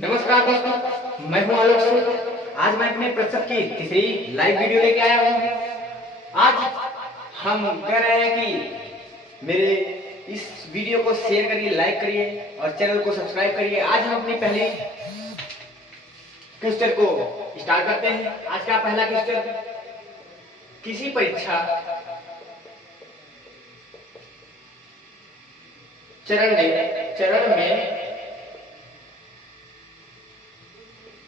नमस्कार दोस्तों, मैं हूं आलोक सूद। आज मैं अपने प्रसव की तीसरी लाइव वीडियो लेके आया हूं। आज हम कह रहे हैं कि मेरे इस वीडियो को शेयर करिए, लाइक करिए और चैनल को सब्सक्राइब करिए। आज हम अपनी पहली क्वेश्चन को स्टार्ट करते हैं। आज का पहला क्वेश्चन, किसी परीक्षा चरण में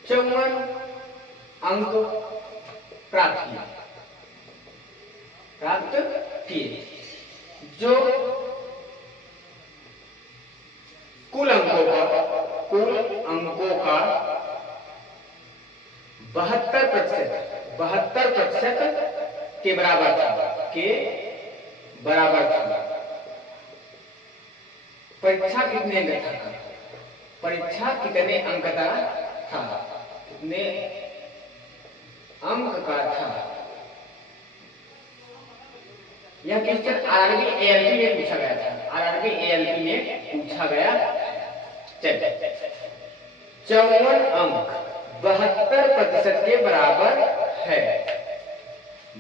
54 अंक प्राप्त किए, जो कुल अंकों का 72% के बराबर था। परीक्षा कितने अंक था? परीक्षा कितने अंक का था? कितने अंक का था? यह क्वेश्चन आरआरबी एएलपी में पूछा गया था। आरआरबी एएलपी में पूछा गया। चलिए, 54 अंक 72% के बराबर है।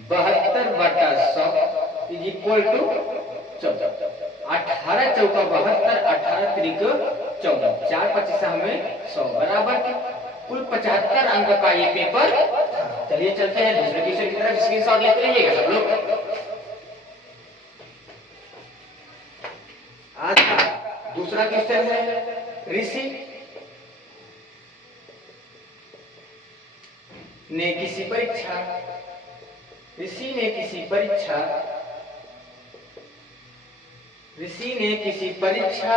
72/100 इज इक्वल टू 14। 18 चौका 72, 18 त्रिक 14, 4 25 हमें 100 बराबर कुल 75 अंक का ये पेपर था। चलिए चलते हैं दूसरे क्वेश्चन की तरफ। स्क्रीनशॉट लेते रहिएगा सब लोग। आज का दूसरा क्वेश्चन है, ऋषि ने किसी परीक्षा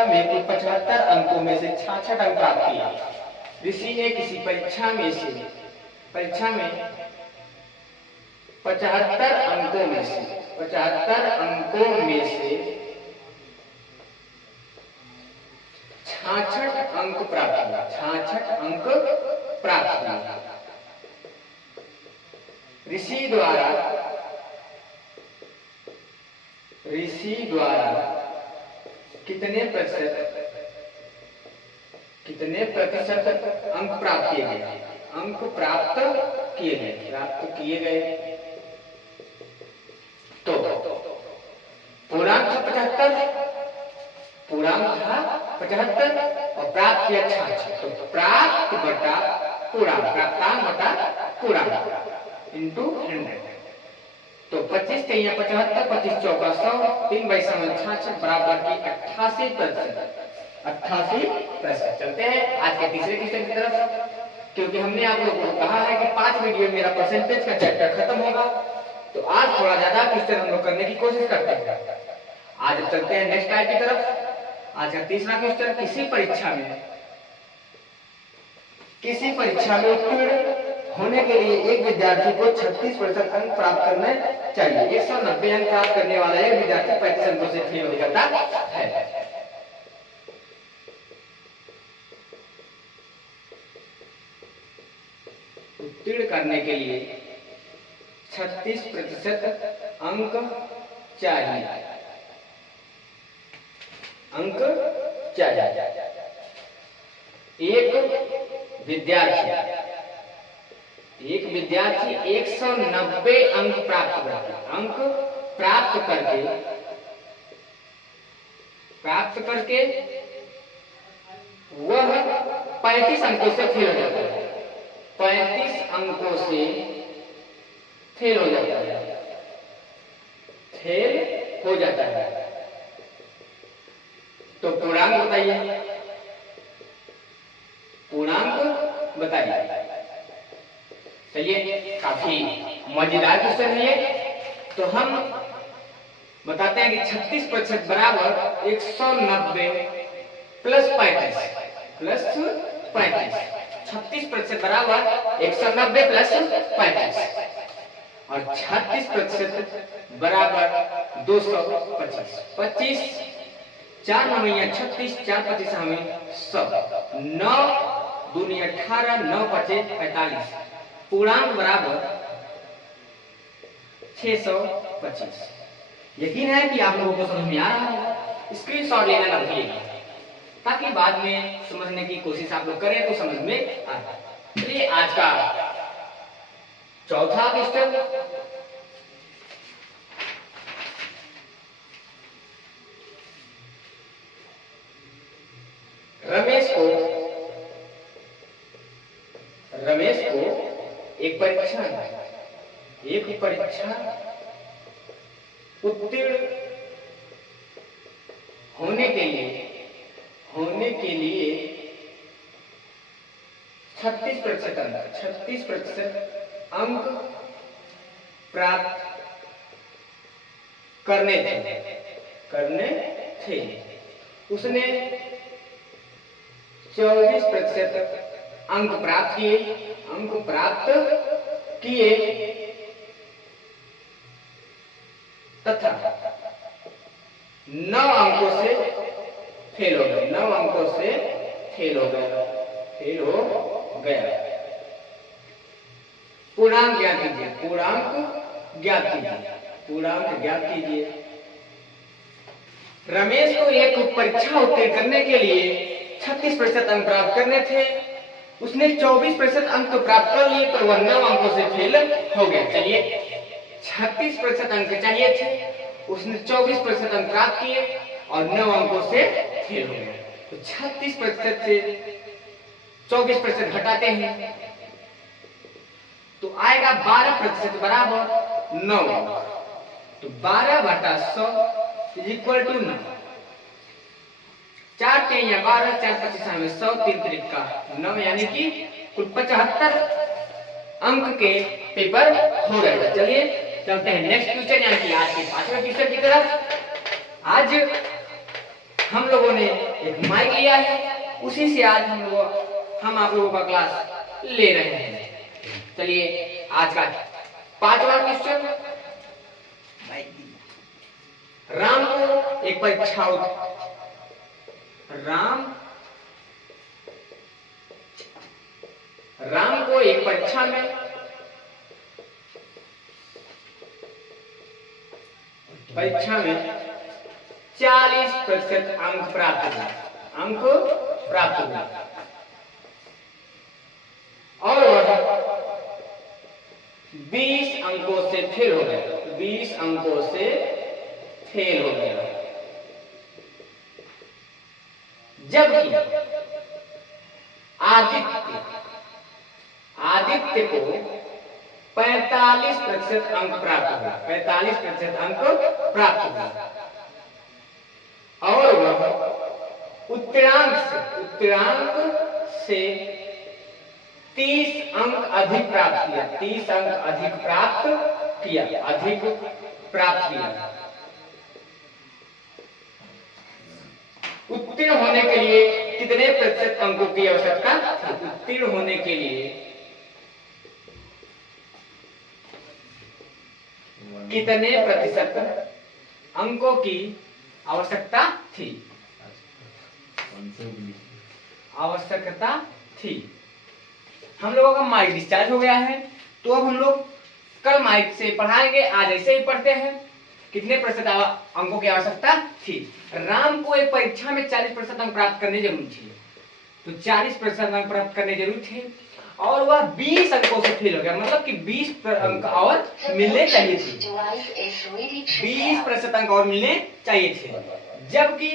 में कुल 75 अंकों में से 66 अंक प्राप्त किया। ऋषि ने किसी परीक्षा में 75 अंकों में से 66 अंक प्राप्त किया। ऋषि द्वारा कितने प्रतिशत अंक प्राप्त किए गए? तो पूर्णांक था 75 और प्राप्त किया 66। तो प्राप्त बटा पूर्णांक, प्राप्तांक बटा पूर्णांक इनटू 100। तो 25 3 75, 25 चौका 100, 3/7 66 बराबर की 88%। चलते हैं आज के तीसरे क्वेश्चन की तरफ। क्योंकि हमने आप लोगों को कहा है कि 5 वीडियो में मेरा परसेंटेज का चैप्टर खत्म होगा, तो आज थोड़ा ज्यादा क्वेश्चन हम लोग करने की कोशिश करते हैं। आज चलते हैं नेक्स्ट टाइप की तरफ। आज का तीसरा क्वेश्चन, किसी परीक्षा में उत्तीर्ण होने के लिए एक विद्यार्थी को 36% अंक प्राप्त करने चाहिए। 190 अंक प्राप्त करने वाला एक विद्यार्थी 35 अंकों से फेल हो जाता है। उत्तीर्ण करने के लिए 36% अंक चाहिए। एक विद्यार्थी 190 अंक प्राप्त करके वह 35 अंकों से फेल हो जाता है। 35 अंकों से फेल हो जाता है। तो पूर्णांक बताइए। चलिए, काफी मजेदार क्वेश्चन है ये। तो हम बताते हैं कि 36% बराबर 190 प्लस 35। 36% बराबर 190 प्लस 35 और 36% बराबर 225। 25 4 9 36, 4 25 हमें 100, 9 दूनी 18, 9 5 45। पूर्णांक बराबर 625। यकीन है कि आप लोगों को समझ में आ रहा है। स्क्रीनशॉट लेना ना भूलिएगा। ताकि बाद में समझने की कोशिश आप लोग करें तो समझ में आए। चलिए आज का चौथा क्वेश्चन, रमेश को एक परीक्षा उत्तीर्ण होने के लिए 36% अंक प्राप्त करने थे। उसने 24% अंक प्राप्त किए तथा 9 अंकों से फेल हो गया। पूर्णांक ज्ञात कीजिए। रमेश को एक परीक्षा उत्तीर्ण करने के लिए 36% अंक प्राप्त करने थे। उसने 24% अंक तो प्राप्त कर लिए पर वह 9 अंकों से फेल हो गया। चलिए 36% अंक चाहिए थे, उसने 24% अंक प्राप्त किए और 9 अंकों से फेल हो गया। तो 36% से 24% घटाते हैं तो आएगा 12% बराबर 9 अंक। तो 12/100 = 9। 4 3 या 12, 4 25 में 100, 3 3 का 9, यानी कि कुल 75 अंक के पेपर हो गए। चलिए चलते हैं नेक्स्ट क्वेश्चन, यानी कि आज के 5वें क्वेश्चन की तरफ। आज हम लोगों ने एक माइक लिया है, उसी से आज हम आप लोगों का क्लास ले रहे हैं। चलिए आज का 5वां क्वेश्चन, राम को एक परीक्षा में 40% अंक प्राप्त हुआ और 20 अंकों से फेल हो गया। जबकि आदित्य को 45% अंक प्राप्त हुआ और वह उत्तीर्णांक से 30 अंक अधिक प्राप्त किया। उत्तीर्ण होने के लिए कितने प्रतिशत अंकों की आवश्यकता थी? उत्तीर्ण होने के लिए कितने प्रतिशत अंकों की आवश्यकता थी? हम लोगों का माइक डिस्चार्ज हो गया है, तो अब हम लोग कल माइक से पढ़ाएंगे। आज ऐसे ही पढ़ते हैं। कितने प्रतिशत अंकों की आवश्यकता थी? राम को एक परीक्षा में 40% अंक प्राप्त करने जरूरी थे, तो 40% अंक प्राप्त करने जरूरी थे और वह 20 अंकों से फेल हो गया। मतलब कि 20 अंक और मिलने चाहिए थे, 20% अंक और मिलने चाहिए थे। जबकि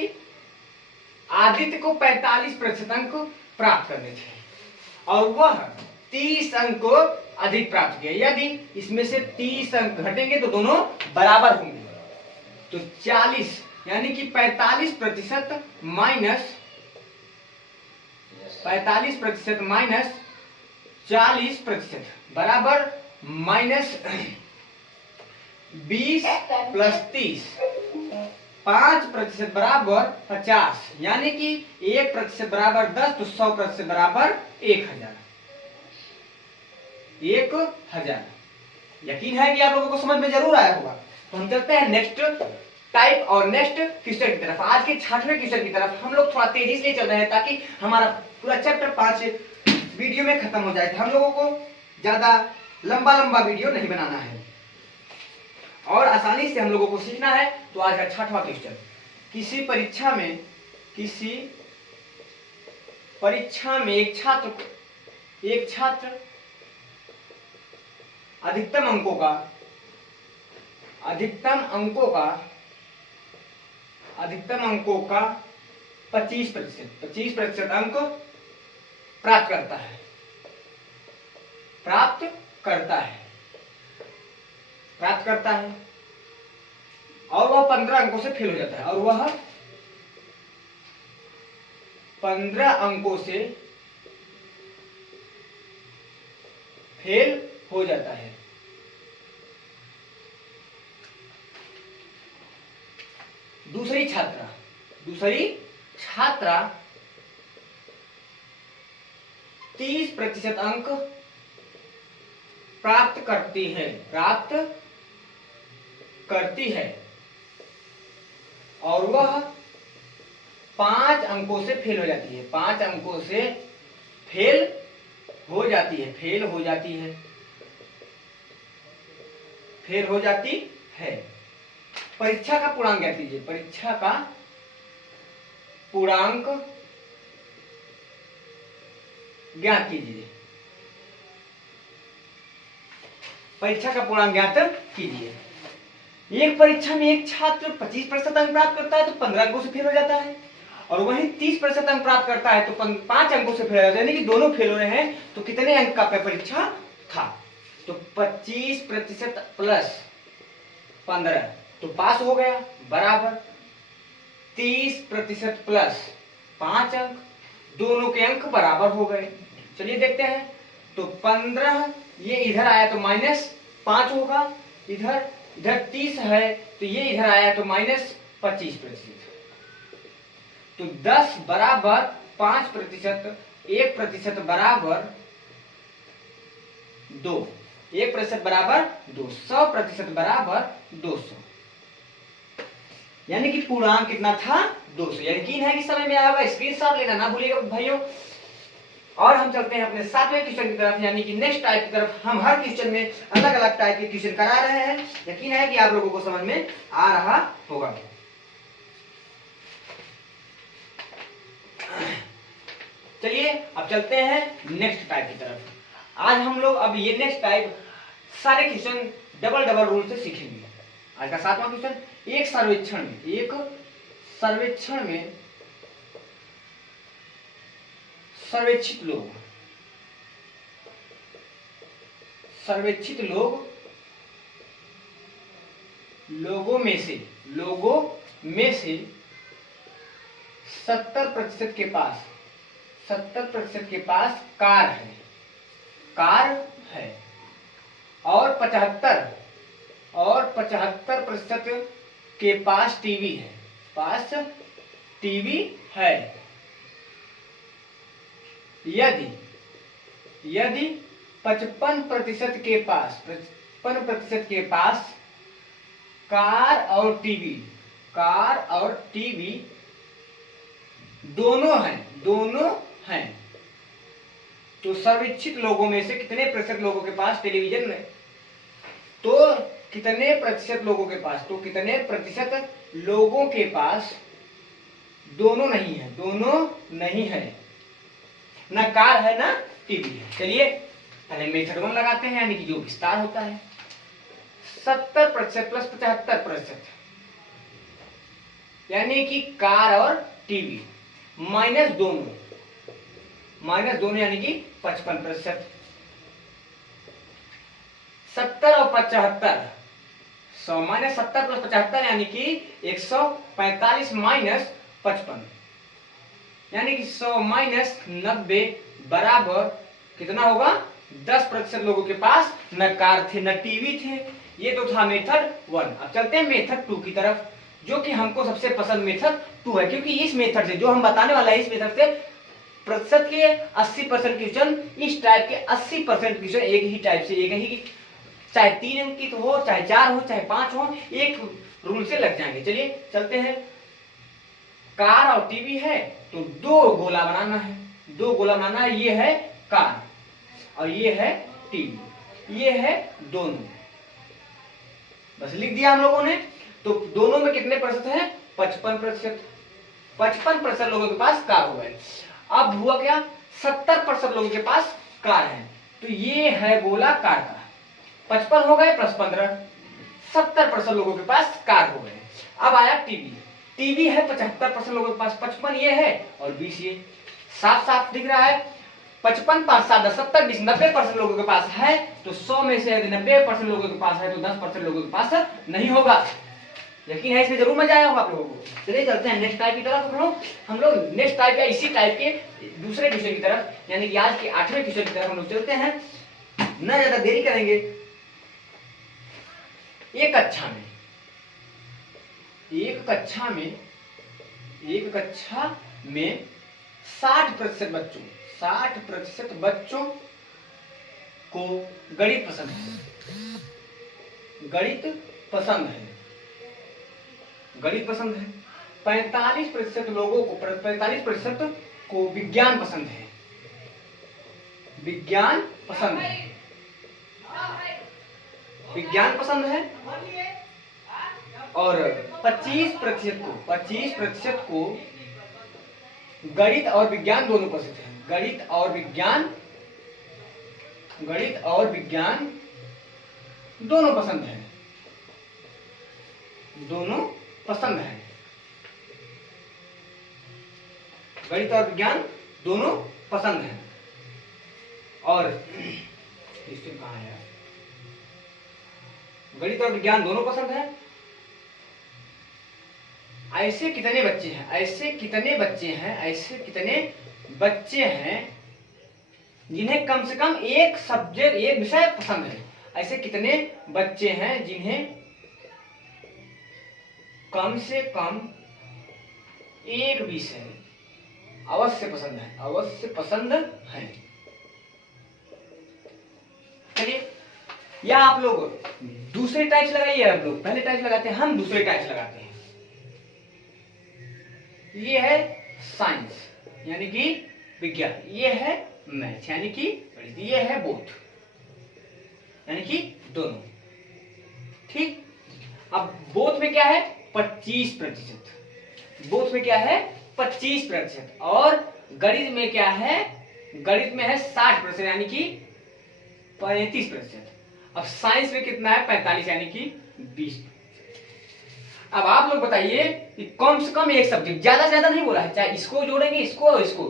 आदित्य को 45% अंक प्राप्त करने थे और वह 30 अंक को अधिक प्राप्त किया। यदि इसमें से 30 अंक घटेंगे तो दोनों बराबर होंगे। तो 40 यानी कि 45% माइनस 40% बराबर -20 + 30, 5% बराबर 50, यानी कि 1% बराबर 10, तो 100% बराबर 1000। यकीन है कि आप लोगों को समझ में जरूर आया होगा। तो हम चलते हैं नेक्स्ट टाइप और नेक्स्ट क्वेश्चन की तरफ। आज के 6वें क्वेश्चन की तरफ हम लोग थोड़ा तेजी से चल रहे हैं ताकि हमारा पूरा चैप्टर 5 वीडियो में खत्म हो जाए। हम लोगों को ज्यादा लंबा वीडियो नहीं बनाना है और आसानी से हम लोगों को सीखना है। तो आज का 6वां क्वेश्चन, किसी परीक्षा में एक छात्र अधिकतम अंकों का 25% अंक प्राप्त करता है और वह 15 अंकों से फेल हो जाता है, और वह 15 अंकों से फेल हो जाता है। दूसरी छात्रा 30% अंक प्राप्त करती है और वह 5 अंकों से फेल हो जाती है। 5 अंकों से फेल हो जाती है। परीक्षा का पूर्णांक ज्ञात कीजिए। परीक्षा का पूर्णांक ज्ञात कीजिए। एक परीक्षा में एक छात्र 25% अंक प्राप्त करता है तो 15 अंकों से फेल हो जाता है, और वहीं 30% अंक प्राप्त करता है तो 5 अंकों से फेल हो जाता है, यानी कि दोनों फेल हो रहे हैं। तो कितने अंक का परीक्षा था? तो 25% प्लस 15 तो पास हो गया, बराबर 30% प्लस 5 अंक, दोनों के अंक बराबर हो गए। चलिए देखते हैं। तो 15 ये इधर आया तो -5 होगा, इधर 30 है तो ये इधर आया तो -25%। तो 10 बराबर 5%, 1% बराबर 2, 1% बराबर 2, 100% बराबर 200, यानी कि पूर्णांक कितना था? 200। यकीन है कि समय में आया होगा, स्क्रीनशॉट लेना ना भूलिएगा भाइयों। और हम चलते हैं अपने 7वें क्वेश्चन की तरफ, यानी कि नेक्स्ट टाइप की तरफ। हम हर क्वेश्चन में अलग अलग टाइप के क्वेश्चन करा रहे हैं। यकीन है कि आप लोगों को समझ में आ रहा होगा। चलिए अब चलते हैं नेक्स्ट टाइप की तरफ। आज हम लोग अब ये नेक्स्ट टाइप सारे क्वेश्चन डबल रूल से सीखेंगे। आज का 7वां क्वेश्चन, एक सर्वेक्षण में सर्वेक्षित लोगों में से 70% के पास कार है और 75% के पास टीवी है। यदि 55% के पास कार और टीवी दोनों हैं तो सर्वेक्षित लोगों में से कितने प्रतिशत लोगों के पास टेलीविजन है? तो कितने प्रतिशत लोगों के पास दोनों नहीं है, ना कार है ना टीवी है। चलिए पहले मेथड 1 लगाते हैं, यानी कि जो विस्तार होता है। 70% प्लस 75%, यानी कि कार और टीवी, माइनस दोनों यानी कि 55%। 70 और 75, 100 माइनस 70 प्लस 75 यानी कि 145 माइनस 55, यानी कि 100 माइनस 90 बराबर कितना होगा? 10% लोगों के पास न कार थे न टीवी थे। ये तो था मेथड 1। अब चलते हैं मेथड 2 की तरफ, जो कि हमको सबसे पसंद मेथड 2 है, क्योंकि इस मेथड से जो हम बताने वाला है, इस मेथड से प्रतिशत के 80% क्वेश्चन, इस टाइप के 80% क्वेश्चन एक ही टाइप से, एक ही, चाहे 3 अंकित हो, चाहे 4 हो, चाहे 5 हो, एक रूल से लग जाएंगे। चलिए चलते हैं। कार और टीवी है तो 2 गोला बनाना है। ये है कार और ये है टीवी, ये है दोनों, बस लिख दिया हम लोगों ने। तो दोनों में कितने प्रतिशत है? 55%। 55% लोगों के पास कार हो गए। अब अब हुआ क्या, 70% लोगों के पास कार है, तो ये है गोलाकार का। 55 हो गए प्लस 15, 70% लोगों के पास कार हो गए। अब आया टीवी, टीवी है 75% लोगों के पास, 55 ये है और 20 ये, साफ साफ दिख रहा है। 55 5 7 10 70 20 90% लोगों के पास है, तो 100 में से यदि 90% लोगों के पास है तो 10% लोगों के पास नहीं होगा। यकीन है इसमें जरूर मजा आया होगा आप लोगों को। चलिए चलते हैं नेक्स्ट टाइप की तरफ। हम लोग नेक्स्ट टाइप या इसी टाइप के दूसरे क्वेश्चन की तरफ, यानी कि आज के 8वें क्वेश्चन की तरफ हम लोग चलते हैं, न ज्यादा देरी करेंगे। एक कक्षा में 60% बच्चों को गणित पसंद है, गणित पसंद है। 45% लोगों को, 45% को विज्ञान पसंद है, विज्ञान पसंद है। और 25% को गणित और विज्ञान दोनों पसंद है, गणित और विज्ञान दोनों पसंद है, गणित और विज्ञान दोनों पसंद है। और इससे कहाँ है, गणित और विज्ञान दोनों पसंद है। ऐसे कितने बच्चे हैं जिन्हें कम से कम एक सब्जेक्ट, एक विषय पसंद है। ऐसे कितने बच्चे हैं जिन्हें कम से कम एक विषय अवश्य पसंद है। चलिए, या आप लोग दूसरे टाइप्स लगाइए, आप लोग पहले टाइप्स लगाते हैं, हम दूसरे टाइप्स लगाते हैं। ये है साइंस यानी कि विज्ञान, ये है मैथ यानी कि गणित, ये है बोथ यानी कि दोनों। ठीक, अब बोथ में क्या है 25%, बोथ में क्या है 25%, और गणित में क्या है, गणित में है 60% यानी कि 35%। अब साइंस में कितना है 45 यानी कि 20। अब आप लोग बताइए कि कम से कम एक सब्जेक्ट, ज्यादा से ज्यादा नहीं बोला है, चाहे इसको जोड़ेंगे इसको और इसको,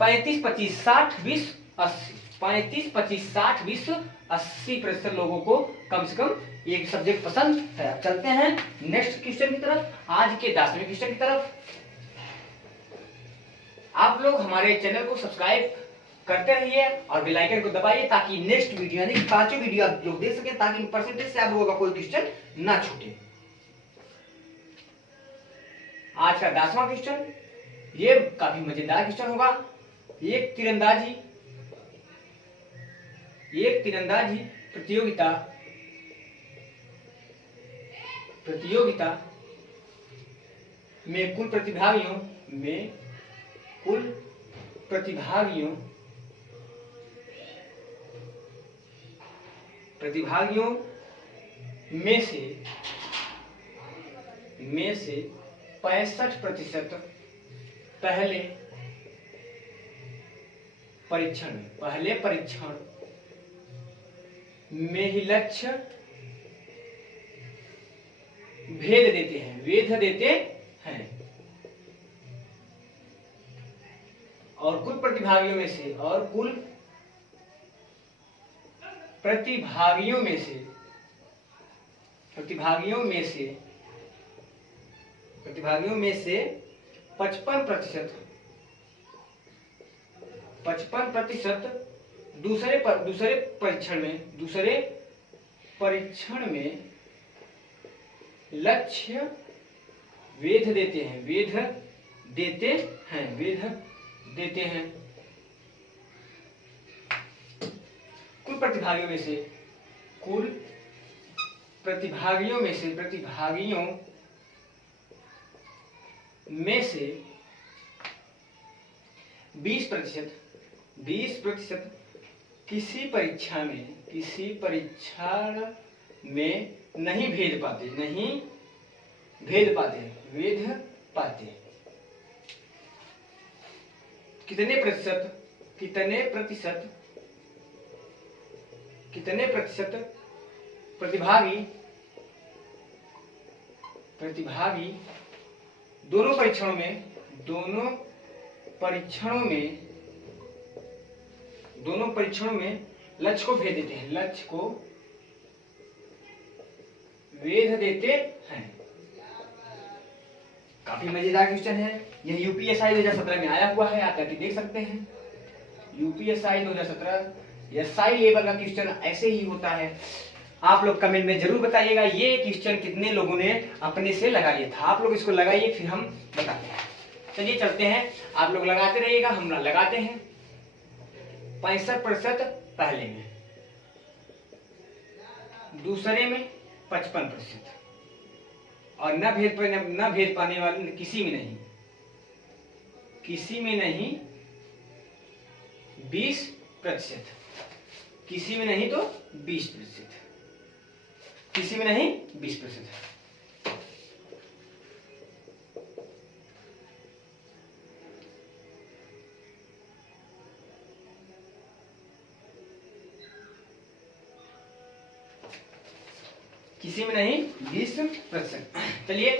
35 25 60 20 80, 35 25 60 20 80% लोगों को कम से कम एक सब्जेक्ट पसंद है। अब चलते हैं नेक्स्ट क्वेश्चन की तरफ, आज के 10वें क्वेश्चन की तरफ। आप लोग हमारे चैनल को सब्सक्राइब करते रहिए और बेल आइकन को दबाइए ताकि नेक्स्ट वीडियो यानी 5वीं वीडियो आप लोग देख सकें, ताकि परसेंटेज से आप लोगों का कोई क्वेश्चन ना छूटे। आज का 10वां क्वेश्चन, ये काफी मजेदार क्वेश्चन होगा। एक तीरंदाजी प्रतियोगिता में कुल प्रतिभागियों में से 65% पहले परीक्षण में ही लक्ष्य वेध देते हैं, और कुल प्रतिभागियों में से 55% दूसरे परीक्षण में लक्ष्य वेध देते हैं। कुल प्रतिभागियों में से 20% किसी परीक्षण में नहीं वेध पाते। कितने प्रतिशत प्रतिभागी दोनों परीक्षणों में लक्ष्य को भेद देते हैं। काफी मजेदार क्वेश्चन है। यह यूपीएसआई 2017 में आया हुआ है, आप जाके देख सकते हैं। यूपीएसआई 2017 एसआई लेवल का क्वेश्चन ऐसे ही होता है। आप लोग कमेंट में जरूर बताइएगा ये क्वेश्चन कितने लोगों ने अपने से लगा लिया था। आप लोग इसको लगाइए, फिर हम बताते हैं। चलिए चलते हैं, आप लोग लगाते रहिएगा, हम लगाते हैं। 65% पहले में, दूसरे में 55%, और न भेद पाने वाले किसी में नहीं 20%, किसी में नहीं तो 20%, किसी में नहीं 20%। किसी में नहीं 20%। चलिए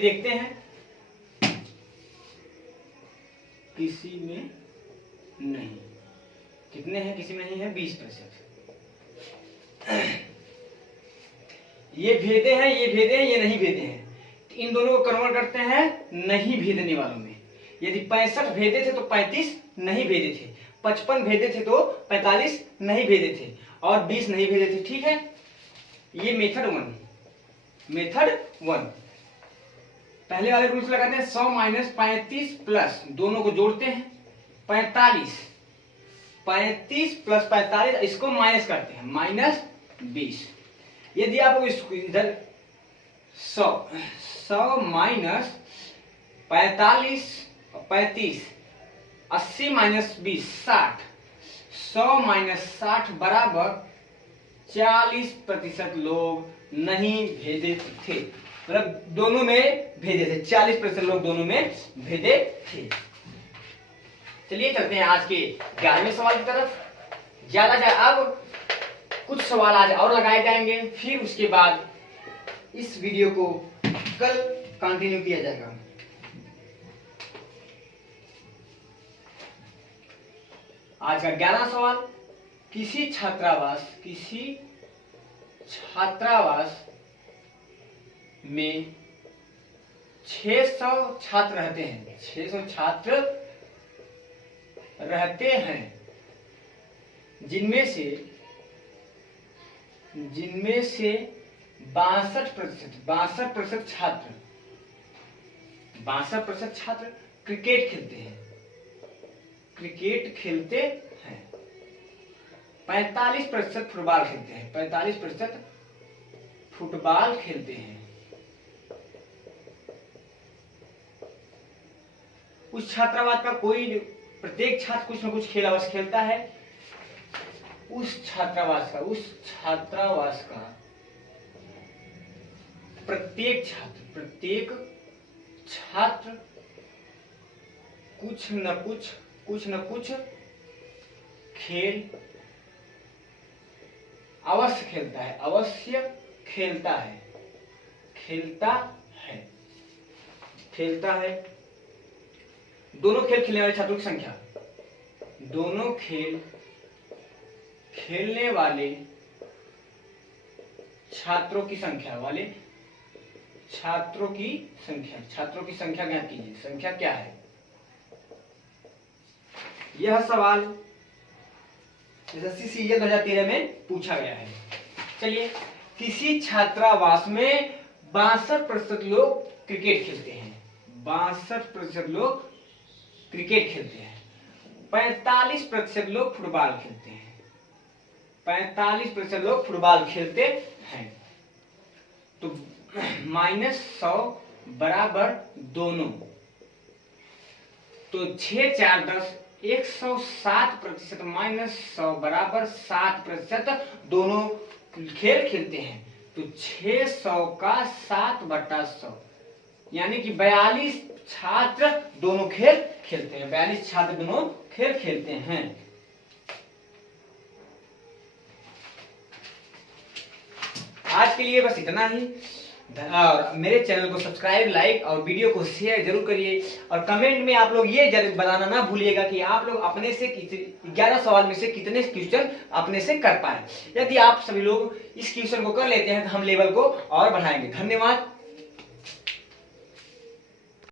देखते हैं। किसी में नहीं कितने हैं? किसी में नहीं है 20%। ये भेदे हैं, ये नहीं भेदे हैं। इन दोनों को कन्वर्ट करते हैं नहीं भेदने वालों में। यदि 65 भेदे थे तो 35 नहीं भेदे थे, 55 भेदे थे तो 45 नहीं भेदे थे, और 20 नहीं भेदे थे। ठीक है, ये मेथड 1। पहले वाले रूल्स लगाते हैं। 100 माइनस 35 प्लस, दोनों को जोड़ते हैं 45 प्लस 45, इसको माइनस करते हैं -20। यदि आप इसको इधर 100 माइनस 45 80 माइनस 20 60, 100 माइनस 60 बराबर 40% लोग नहीं भेदे थे, मतलब दोनों में भेदे थे। 40% लोग दोनों में भेदे थे। चलिए चलते हैं आज के 11वें सवाल की तरफ। अब कुछ सवाल आज और लगाए जाएंगे, फिर उसके बाद इस वीडियो को कल कंटिन्यू किया जाएगा। आज का 11वां सवाल, किसी छात्रावास में 600 छात्र रहते हैं। 600 छात्र रहते हैं, जिनमें से 62% छात्र क्रिकेट खेलते हैं। 45% फुटबॉल खेलते हैं। उस छात्रावास का प्रत्येक छात्र कुछ न कुछ खेल अवश्य खेलता है। उस छात्रावास का प्रत्येक छात्र कुछ न कुछ खेल अवश्य खेलता है। दोनों खेल खेलने वाले छात्रों की संख्या, दोनों खेल खेलने वाले छात्रों की संख्या ज्ञात कीजिए। संख्या क्या है? यह सवाल सीजीएल 2013 में पूछा गया है। चलिए, किसी छात्रावास में 62% लोग क्रिकेट खेलते हैं। 62% लोग क्रिकेट खेलते हैं। 45% लोग फुटबॉल खेलते हैं। 45% लोग फुटबॉल खेलते हैं। तो -100 बराबर दोनों तो 6 4 10, 107% माइनस 100 बराबर 7%। दोनों खेल खेलते हैं तो 600 का 7/100 यानी कि 42 छात्र दोनों खेल खेलते हैं। 42 छात्र दोनों खेल खेलते हैं। आज के लिए बस इतना ही। और मेरे चैनल को सब्सक्राइब, लाइक और वीडियो को शेयर जरूर करिए। और कमेंट में आप लोग ये जरूर बताना ना भूलिएगा कि आप लोग अपने से 11 सवाल में से कितने क्वेश्चन अपने से कर पाए। यदि आप सभी लोग इस क्वेश्चन को कर लेते हैं तो हम लेवल को और बढ़ाएंगे। धन्यवाद।